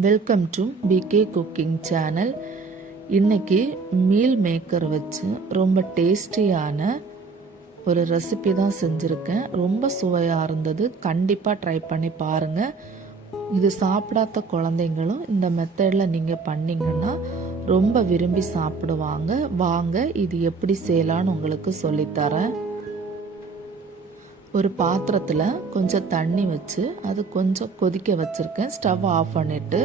Welcome to PK cooking channel. இன்னைக்கு meal maker வச்சு ரொம்ப டேஸ்டியான ஒரு ரெசிபி தான் செஞ்சுருக்கேன். ரொம்ப சுவையாக இருந்தது. கண்டிப்பாக ட்ரை பண்ணி பாருங்கள். இது சாப்பிடாத குழந்தைங்களும் இந்த மெத்தடில் நீங்கள் பண்ணிங்கன்னா ரொம்ப விரும்பி சாப்பிடுவாங்க. வாங்க இது எப்படி செய்யலான்னு உங்களுக்கு சொல்லித்தரேன். ஒரு பாத்திரத்தில் கொஞ்சம் தண்ணி வச்சு அது கொஞ்சம் கொதிக்க வச்சுருக்கேன். ஸ்டவ் ஆஃப் பண்ணிவிட்டு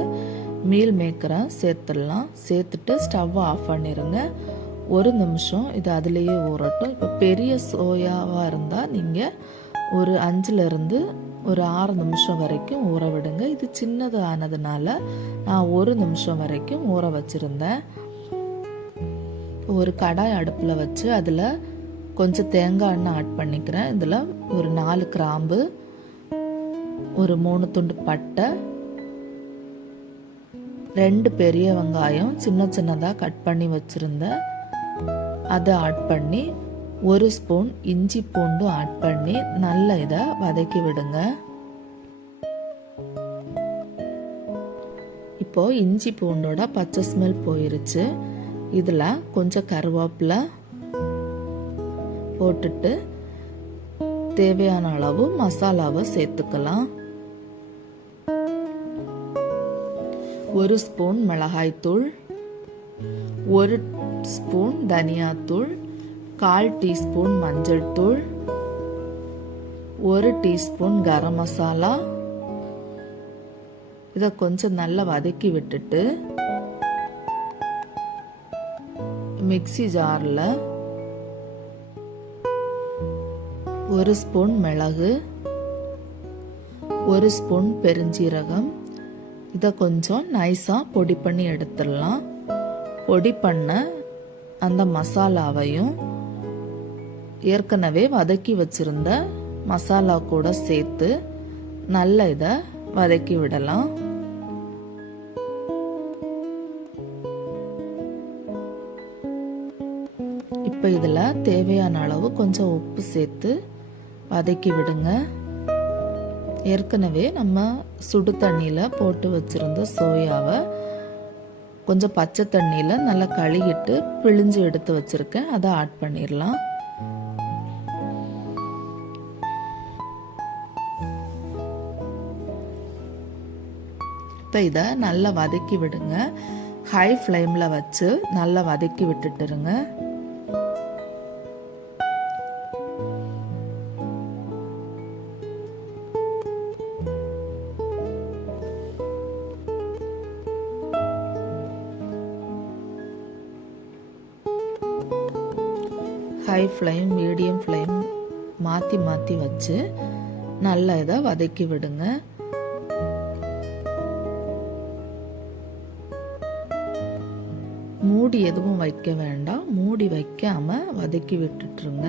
மீல் மேக்கரை சேர்த்துடலாம். சேர்த்துட்டு ஸ்டவ் ஆஃப் பண்ணிடுங்க. ஒரு நிமிஷம் இது அதுலேயே ஊறட்டும். இப்போ பெரிய சோயாவாக இருந்தால் நீங்கள் ஒரு 5லேருந்து ஒரு 6 நிமிஷம் வரைக்கும் ஊற விடுங்க. இது சின்னது ஆனதுனால நான் 1 நிமிஷம் வரைக்கும் ஊற வச்சுருந்தேன். ஒரு கடாய் அடுப்பில் வச்சு அதில் கொஞ்சம் தேங்காய் எண்ணெய் ஆட் பண்ணிக்கிறேன். இதில் ஒரு 4 கிராம்பு, ஒரு 3 துண்டு பட்டை, 2 பெரிய வெங்காயம் சின்ன சின்னதாக கட் பண்ணி வச்சுருந்தேன், அதை ஆட் பண்ணி 1 ஸ்பூன் இஞ்சி பூண்டு ஆட் பண்ணி நல்லா இதை வதக்கி விடுங்க. இப்போது இஞ்சி பூண்டோட பச்சை ஸ்மெல் போயிருச்சு. இதில் கொஞ்சம் கருவேப்பிலை போட்டுட்டு தேவையான அளவு மசாலாவை சேர்த்துக்கலாம். 1 ஸ்பூன் மிளகாய்த்தூள், 1 ஸ்பூன் தனியாத்தூள், 1/4 டீஸ்பூன் மஞ்சள் தூள், 1 டீஸ்பூன் கரம் மசாலா. இதை கொஞ்சம் நல்லா வதக்கி விட்டுட்டு மிக்ஸி ஜாரில் 1 ஸ்பூன் மிளகு, 1 ஸ்பூன் பெருஞ்சீரகம், இதை கொஞ்சம் நைஸாக பொடி பண்ணி எடுத்துடலாம். பொடி பண்ண அந்த மசாலாவையும் ஏற்கனவே வதக்கி வச்சிருந்த மசாலா கூட சேர்த்து நல்லா இதை வதக்கி விடலாம். இப்போ இதில் தேவையான அளவு கொஞ்சம் உப்பு சேர்த்து வதக்கி விடுங்க. ஏற்கனவே நம்ம சுடு தண்ணியில் போட்டு வச்சுருந்த சோயாவை கொஞ்சம் பச்சை தண்ணியில் நல்லா கழுகிட்டு பிழிஞ்சு எடுத்து வச்சுருக்கேன். அதை ஆட் பண்ணிடலாம். இப்போ இதை நல்லா வதக்கி விடுங்க. ஹை ஃப்ளேமில் வச்சு நல்லா வதக்கி விட்டுட்டுருங்க. ஹை ஃப்ளேம், மீடியம் ஃப்ளேம் மாற்றி மாற்றி வச்சு நல்லா இதை வதக்கி விடுங்க. மூடி எதுவும் வைக்க வேண்டாம். மூடி வைக்காம வதக்கி விட்டுட்டுருங்க.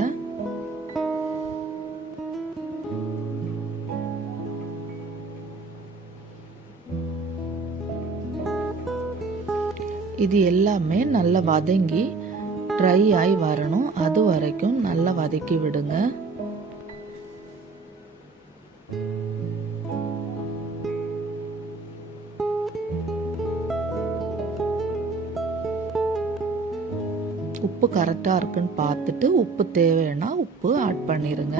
இது எல்லாமே நல்லா வதங்கி ட்ரை ஆகி வரணும். அது வரைக்கும் நல்லா வதக்கி விடுங்க. உப்பு கரெக்டாக இருக்குன்னு பார்த்துட்டு உப்பு தேவைன்னா உப்பு ஆட் பண்ணிடுங்க.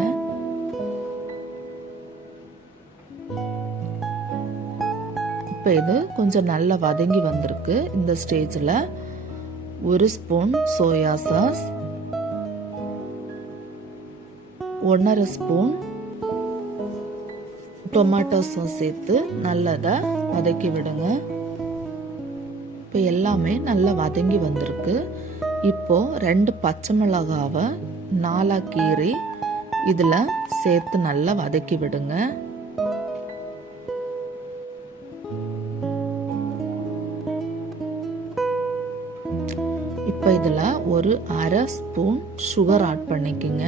இப்போ இது கொஞ்சம் நல்லா வதங்கி வந்திருக்கு. இந்த ஸ்டேஜில் 1 spoon soya sauce, 1/2 spoon tomato sauce சேர்த்து நல்லதை வதக்கி விடுங்க. இப்போ எல்லாமே நல்லா வதங்கி வந்திருக்கு. இப்போ 2 பச்சை மிளகாவை 4 கீறி இதில் சேர்த்து நல்லா வதக்கி விடுங்க. இப்போ இதில் ஒரு 1/2 ஸ்பூன் சுகர் ஆட் பண்ணிக்கோங்க.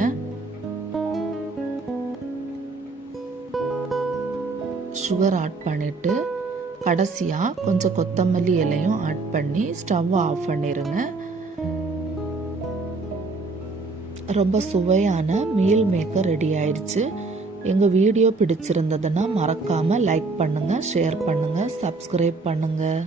சுகர் ஆட் பண்ணிட்டு கடைசியாக கொஞ்சம் கொத்தமல்லி இலையும் ஆட் பண்ணி ஸ்டவ் ஆஃப் பண்ணிடுங்க. ரொம்ப சுவையான மீல் மேக்கர் ரெடி ஆயிடுச்சு. எங்கள் வீடியோ பிடிச்சிருந்ததுன்னா மறக்காமல் லைக் பண்ணுங்கள், ஷேர் பண்ணுங்கள், சப்ஸ்கிரைப் பண்ணுங்கள்.